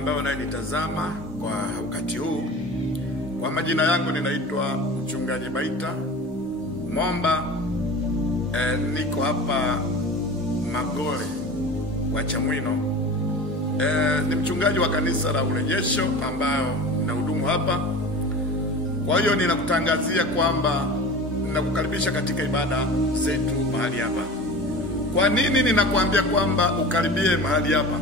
ambao unanitazama kwa wakati huu. Kwa majina yangu ninaitwa Mchungaji Baita Mwamba. Niko hapa Magole wa Chamwino. Ni mchungaji wa kanisa la Urejesho ambao nahudumu hapa. Kwa hiyo ninakutangazia kwamba ninakukaribisha katika ibada zetu mahali hapa. Kwa nini ninakuambia kwamba ukaribie mahali hapa?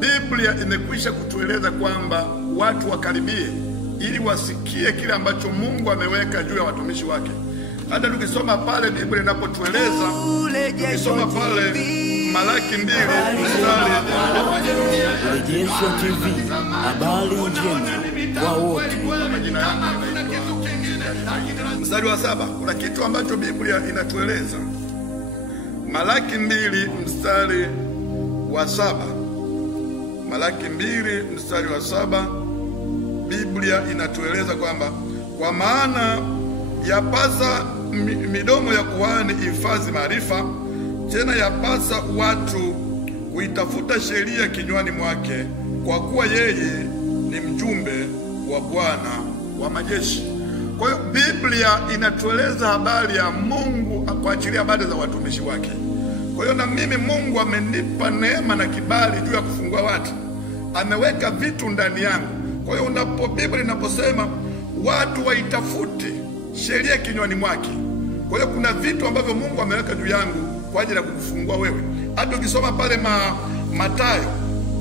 Biblia imekwisha kutueleza kwamba watu wakaribie ili wasikie kile ambacho Mungu ameweka juu ya watumishi wake. Hata tukisoma pale Biblia inapotueleza, tukisoma pale Malaki 2 Urejesho TV, habari njema kwa wote. Mstari wa 7, kuna kitu ambacho Biblia inatueleza. Malaki 2 mstari wa 7. Malaki 2 mstari wa 7, Biblia inatueleza kwamba kwa maana yapasa midomo ya kuhani hifadhi maarifa, tena yapasa watu kuitafuta sheria kinywani mwake, kwa kuwa yeye ni mjumbe wa Bwana wa majeshi. Kwa hiyo Biblia inatueleza habari ya Mungu kwa ajili ya habari za watumishi wake. Kwa hiyo na mimi Mungu amenipa neema na kibali juu ya kufungua watu. Ameweka vitu ndani yangu. Kwa hiyo Biblia inaposema watu waitafute sheria kinywani mwake, kwa hiyo kuna vitu ambavyo Mungu ameweka juu yangu kwa ajili ya kukufungua wewe. Hata ukisoma pale Mathayo,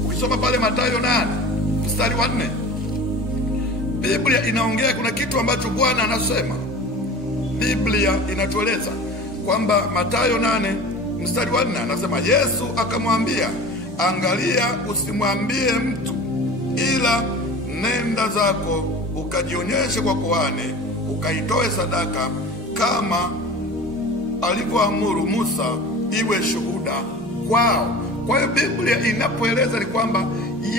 ukisoma pale Mathayo 8 mstari wa 4, Biblia inaongea, kuna kitu ambacho Bwana anasema. Biblia inatueleza kwamba Mathayo 8 mstari wa 4 anasema, Yesu akamwambia, angalia, usimwambie mtu, ila nenda zako ukajionyeshe kwa kuhani, ukaitoe sadaka kama alivyoamuru Musa, iwe shuhuda kwao. Kwa hiyo Biblia inapoeleza ni kwamba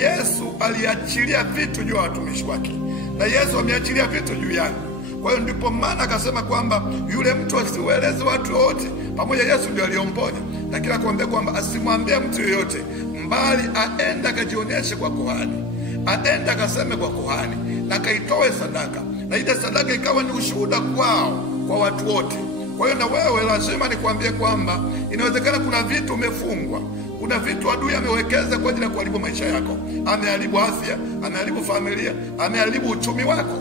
Yesu aliachilia vitu juu ya watumishi wake, na Yesu ameachilia vitu juu yangu. Kwa hiyo ndipo maana akasema kwamba yule mtu asiwaeleze watu wote, pamoja Yesu ndiye aliyomponya, lakini akamwambia kwamba asimwambie mtu yoyote, mbali aenda akajionyeshe kwa kuhani, aenda akaseme kwa kuhani, na kaitoe sadaka, na ile sadaka ikawa ni ushuhuda kwao, kwa watu wote. Kwa hiyo na wewe lazima nikwambie kwamba inawezekana kuna vitu umefungwa, kuna vitu adui amewekeza kwa ajili ya kuharibu maisha yako. Ameharibu afya, ameharibu familia, ameharibu uchumi wako,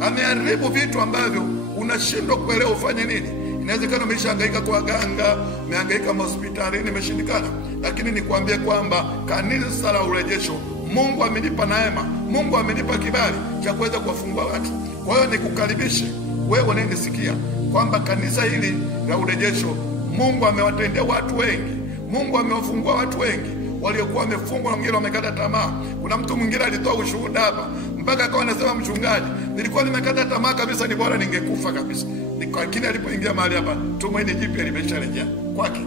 ameharibu vitu ambavyo unashindwa kuelewa ufanye nini. Inawezekana umeshahangaika kwa waganga, umehangaika hospitalini, imeshindikana, lakini nikwambie kwamba kanisa la Urejesho, Mungu amenipa neema, Mungu amenipa kibali cha kuweza kuwafungua watu. Kwa hiyo nikukaribishe wewe unanisikia kwamba kanisa hili la Urejesho, Mungu amewatendea watu wengi, Mungu amewafungua watu wengi waliokuwa wamefungwa na wengine wamekata tamaa. Kuna mtu mwingine alitoa ushuhuda hapa mpaka akawa anasema, mchungaji, nilikuwa nimekata tamaa kabisa, ni bora ningekufa kabisa. Lakini alipoingia mahali hapa, tumaini jipya limesharejea kwake.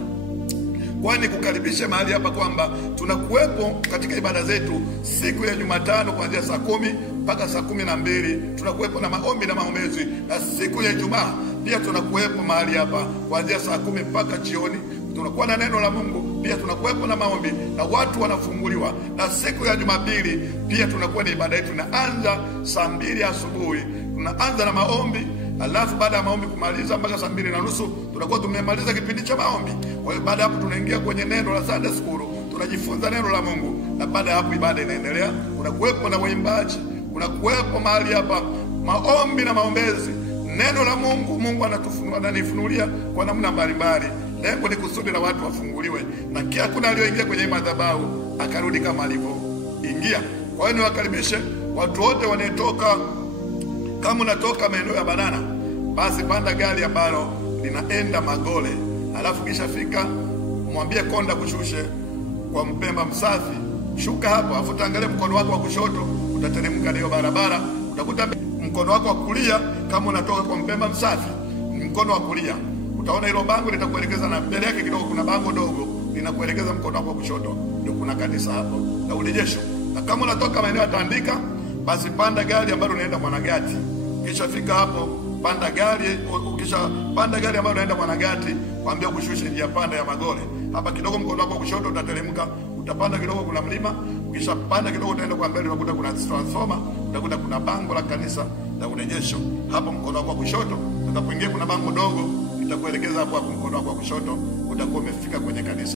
Kwa hiyo nikukaribishe mahali hapa kwamba tunakuwepo katika ibada zetu siku ya Jumatano kuanzia saa 10 mpaka saa 12. Tunakuwepo na maombi na maombezi, na siku ya Ijumaa pia tunakuwepo mahali hapa kuanzia saa 10 mpaka jioni. Tunakuwa na neno la Mungu, pia tunakuwepo na maombi na watu wanafunguliwa. Na siku ya Jumapili pia tunakuwa na ibada yetu, inaanza saa 2 asubuhi. Tunaanza na maombi, alafu baada ya maombi kumaliza mpaka saa 2:30 tunakuwa tumemaliza kipindi cha maombi. Kwa hiyo baada hapo tunaingia kwenye neno la Sunday School, tunajifunza neno la Mungu, na baada hapo ibada inaendelea. Kunakuwepo na waimbaji, kunakuwepo mahali hapa maombi na maombezi, neno la Mungu. Mungu anatufunua na nifunulia kwa namna mbalimbali. Lengo ni kusudi la watu wafunguliwe, na kia kuna aliyoingia kwenye madhabahu akarudi kama alivyoingia. Kwa hiyo niwakaribishe watu wote wanetoka. Kama unatoka maeneo ya Banana, basi panda gari ambalo linaenda Magole, alafu kisha fika, mwambie konda kushushe kwa Mpemba Msafi. Shuka hapo, afu taangalia mkono wako wa kushoto, utateremka leo barabara, utakuta mkono wako wa kulia. Kama unatoka kwa Mpemba Msafi, mkono wa kulia, utaona hilo bango litakuelekeza, na mbele yake kidogo kuna bango dogo linakuelekeza mkono wako wa kushoto, ndio kuna kanisa hapo la Urejesho. Na kama unatoka maeneo ya Tandika, basi panda gari ambalo unaenda Mwanagati. Kisha fika hapo, panda gari, ukisha panda gari ambalo unaenda Mwanagati, mwambie kushushe njia panda ya Magole. Hapa kidogo mkono wako wa kushoto utateremka, utapanda kidogo, kuna mlima, Ukishapanda kidogo utaenda kwa mbele, utakuta kuna transformer, utakuta kuna bango la kanisa la urejesho. Hapo mkono wako wa kushoto, utakapoingia kuna bango dogo, itakuelekeza hapo mkono wako wa kushoto, utakuwa umefika kwenye kanisa.